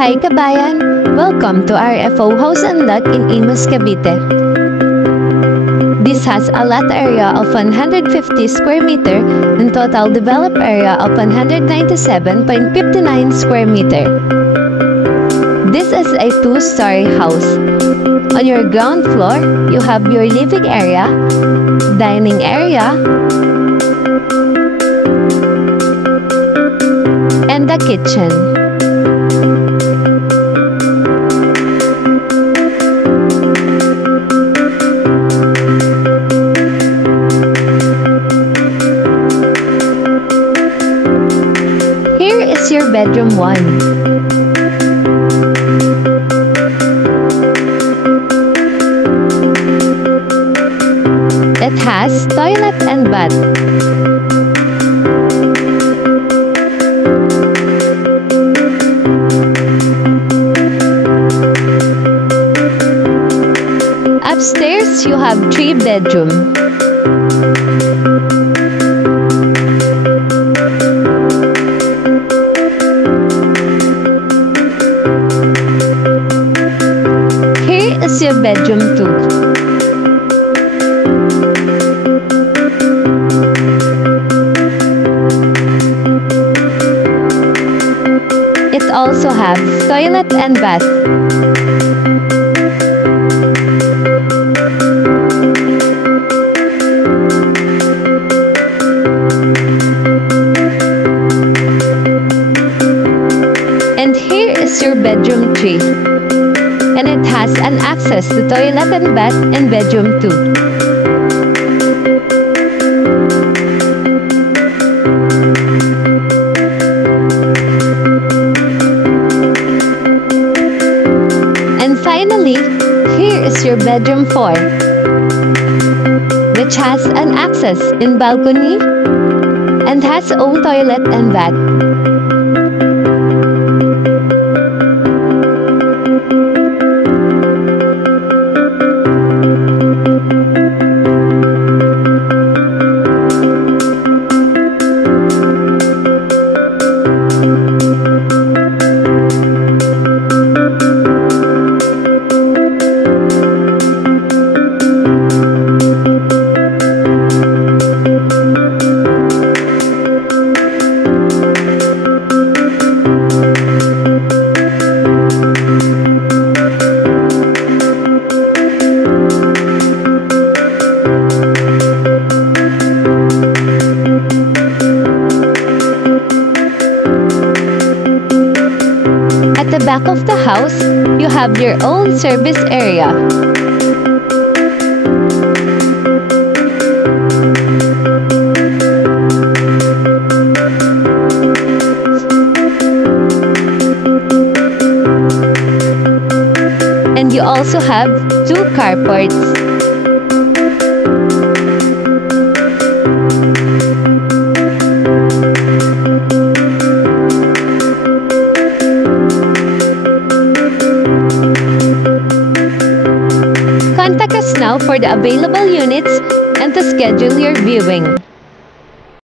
Hi kabayan! Welcome to our FO House and Lot in Imus, Cavite. This has a lot area of 150 square meter and total developed area of 197.59 square meter. This is a two-story house. On your ground floor, you have your living area, dining area, and the kitchen. Here is your bedroom 1. It has toilet and bath. Upstairs, you have 3 bedrooms. Here is your bedroom 2. It also has toilet and bath. And here is your bedroom 3. And it has an access to toilet and bath in bedroom 2. And finally, here is your bedroom 4, which has an access in balcony and has own toilet and bath. At the back of the house, you have your own service area. And you also have 2 carports. Contact us now for the available units and to schedule your viewing.